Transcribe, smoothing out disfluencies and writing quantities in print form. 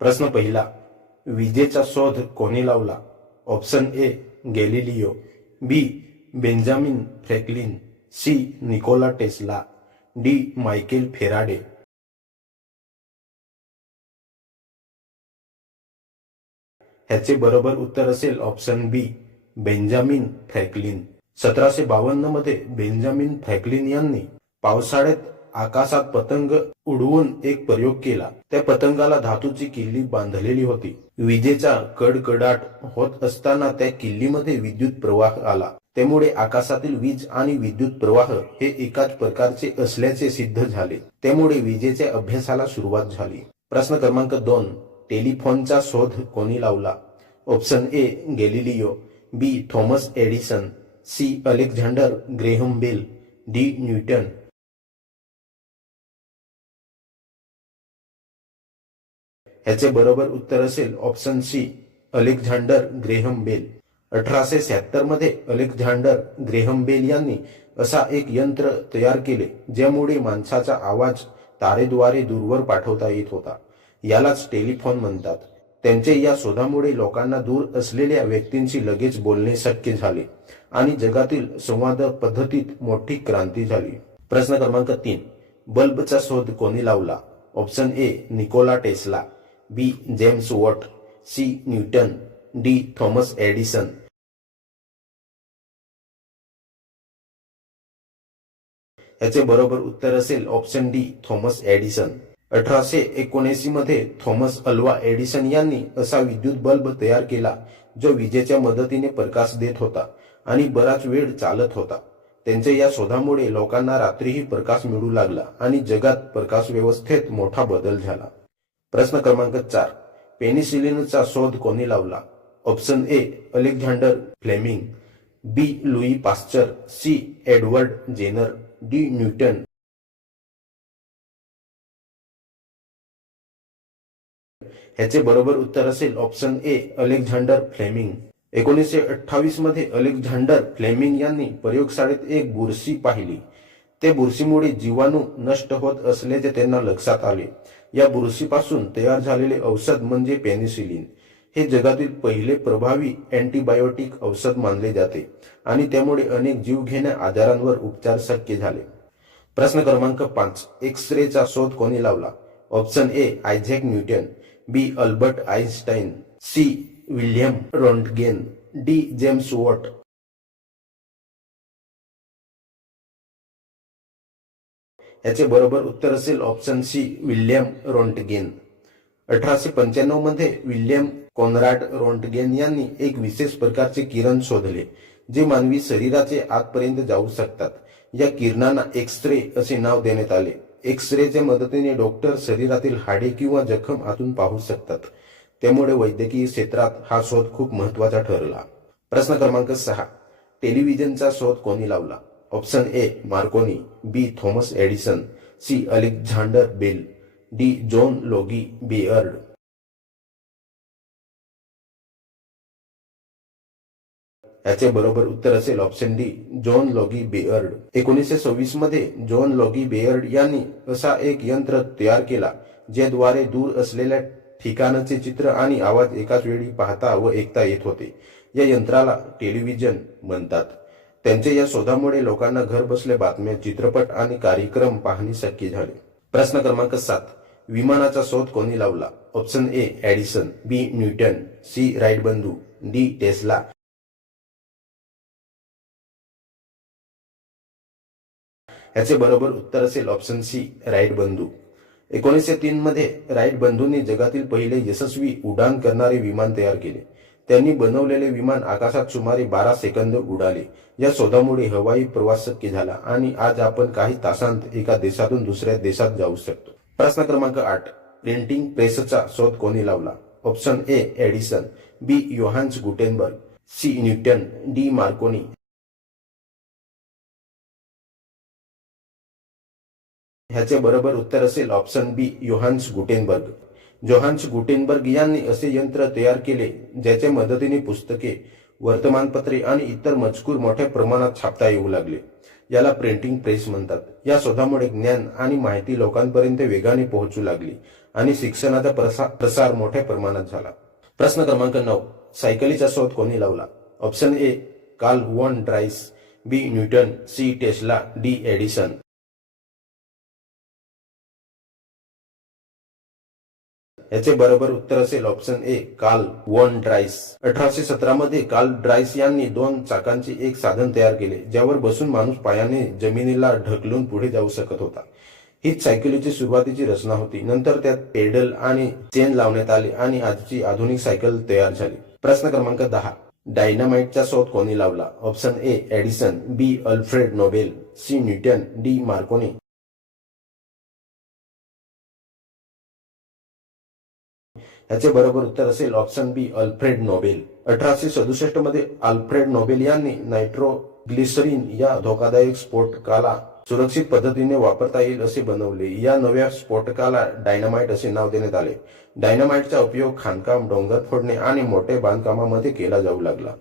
प्रश्न पहिला, विजेचा शोध कोणी लावला? Option A Galileo, B Benjamin Franklin, C Nikola Tesla, D Michael Faraday. ह्याचे बरोबर उत्तर असेल ऑप्शन बी बेंजामिन फ्रँकलिन. 1752 मध्ये बेंजामिन फ्रँकलिन यांनी पावसाळ्यात आकाशात पतंग उडवून एक प्रयोग केला. त्या पतंगाला धातूची किल्ली बांधलेली होती. विजेचा कडकडाट होत असताना त्या किल्लीमध्ये विद्युत प्रवाह आला. त्यामुळे आकाशातील वीज आणि विद्युत प्रवाह हे एकाच प्रकारचे असल्याचे सिद्ध झाले. त्यामुळे विजेच्या अभ्यासाला सुरुवात झाली. प्रश्न क्रमांक 2, टेलिफोनचा शोध कोणी लावला? Option A Galileo, B Thomas Edison, C Alexander Graham Bell, D Newton. ह्याचे बरोबर उत्तर असेल option C Alexander Graham Bell. 1876 मध्ये अलेक्झांडर ग्रेहम बेल यांनी असा एक यंत्र तयार केले ज्यामुळे माणसाचा आवाज तारेद्वारे दूरवर पाठवता येत होता. यालाच टेलिफोन म्हणतात. त्यांच्या या शोधामुळे लोकांना दूर असलेल्या व्यक्तींशी लगेच बोलणे शक्य झाले आणि जगातील संवाद पद्धतीत मोठी क्रांती झाली. प्रश्न क्रमांक 3, बल्बचा शोध कोणी लावला? Option A Nikola Tesla, B James Watt, C Newton, D Thomas Edison. याचे बरोबर उत्तर असेल ऑप्शन डी थॉमस एडिसन. 1879 मध्ये थॉमस अल्वा एडिसन यांनी असा विद्युत बल्ब तयार केला जो विजेच्या मदतीने प्रकाश देत होता आणि बराच वेळ चालत होता. त्यांच्या या शोधामुळे लोकांना रात्रीही प्रकाश मिळू लागला आणि जगात प्रकाश व्यवस्थेत मोठा बदल झाला. प्रश्न क्रमांक 4, पेनिसिलिनचा शोध कोणी लावला? Option A Alexander Fleming, B Louis Pasteur, C Edward Jenner, D Newton. ह्याचे बरोबर उत्तर असेल ऑप्शन ए अलेक्झांडर फ्लेमिंग. 1928 मध्ये अलेक्झांडर फ्लेमिंग यांनी प्रयोगशाळेत एक बुरशी पाहिली. त्या बुरशीमुळे जीवाणू नष्ट होत असल्याचे त्यांना लक्षात आले. या बुरशीपासून तयार झालेले औषध म्हणजे पेनिसिलिन. हे जगातील पहिले प्रभावी अँटीबायोटिक औषध मानले जाते आणि त्यामुळे अनेक जीवघेण्या आजारांवर उपचार शक्य झाले. प्रश्न क्रमांक 5, एक्स-रेचा शोध कोणी लावला? Option A Isaac Newton, B Albert Einstein, C William Röntgen, D James Watt. याचे बरोबर उत्तर असेल ऑप्शन सी विल्यम रोंटगेन. 1895 मध्ये विल्यम कॉनराड रोंटगेन यांनी एक विशेष प्रकारचे किरण शोधले जे मानवी शरीराचे आतपर्यंत जाऊ शकतात. या किरणांना एक्स-रे असे नाव देण्यात आले. एक्स-रेच्या मदतीने डॉक्टर शरीरातील हाडे किंवा जखम आतून पाहू शकतात. त्यामुळे वैद्यकीय क्षेत्रात हा शोध खूप महत्वाचा ठरला. प्रश्न क्रमांक 6, टेलिव्हिजनचा शोध कोणी लावला? Option A Marconi, B Thomas Edison, C Alexander Bell, D John Logie Baird. याचे बरोबर उत्तर असेल option D John Logie Baird. 1926 मध्ये जॉन लोगी बेअर्ड यांनी असा एक यंत्र तयार केला ज्याद्वारे दूर असलेल्या ठिकाणाचे चित्र आणि आवाज एकाच वेळी पाहता व ऐकता येत होते. या यंत्राला टेलिव्हिजन म्हणतात. त्यांच्या या शोधामुळे लोकांना घर बसल्या बातम्या, चित्रपट आणि कार्यक्रम पाहणे शक्य झाले. प्रश्न क्रमांक 7, विमानाचा शोध कोणी लावला? Option A Edison, B Newton, C Wright बंधू, डी टेस्ला. याचे बरोबर उत्तर असेल ऑप्शन सी राईट बंधू. 1903 मध्ये राईट बंधूंनी जगातील पहिले यशस्वी उड्डाण करणारे विमान तयार केले. त्यांनी बनवलेले विमान आकाशात सुमारे 12 सेकंद उडाले. या शोधामुळे हवाई प्रवास शक्य झाला आणि आज आपण काही तासांत एका देशातून दुसऱ्या देशात जाऊ शकतो. प्रश्न क्रमांक 8, प्रिंटिंग प्रेसचा शोध कोणी लावला? Option A Edison, B Johannes Gutenberg, C Newton, D Marconi. ह्याचे बरोबर उत्तर असेल option B Johannes Gutenberg. Johannes Gutenberg यांनी असे यंत्र तयार केले ज्याच्या मदतीने पुस्तके, वर्तमानपत्रे आणि इतर मजकूर मोठ्या प्रमाणात छापता येऊ लागले. याला प्रिंटिंग प्रेस म्हणतात. या शोधामुळे ज्ञान आणि माहिती लोकांपर्यंत वेगाने पोहोचू लागली आणि शिक्षणाचा प्रसार मोठ्या प्रमाणात झाला. प्रश्न क्रमांक 9. सायकलीचा शोध कोणी लावला? Option A Karl von Drais, B Newton, C Tesla, D Edison. याचे बरोबर उत्तर असेल option A Karl von Drais. 1817 मध्ये कार्ल ड्राईस यांनी 2 चाकांचे एक साधन तयार केले ज्यावर बसून माणूस पायाने जमिनीला ढकलून पुढे जाऊ शकत होता. हीच सायकलीची सुरुवातीची रचना होती. नंतर त्यात पेडल आणि चेन लावण्यात आले आणि आजची आधुनिक सायकल तयार झाली. प्रश्न क्रमांक 10. डायनामाइटचा शोध कोणी लावला? Option A Edison, B Alfred Nobel, C Newton, D Marconi. याचे बरोबर उत्तर असेल ऑप्शन बी अल्फ्रेड नोबेल. 1867 मध्ये अल्फ्रेड नोबेल यांनी नायट्रोग्लिसरीन या धोकादायक स्फोटकाला सुरक्षित पद्धतीने वापरता येईल असे बनवले. या नव्या स्फोटकाला डायनामाइट असे नाव देण्यात आले. डायनामाइटचा उपयोग खाणकाम, डोंगर फोडणे आणि मोठे बांधकामामध्ये केला जाऊ लागला.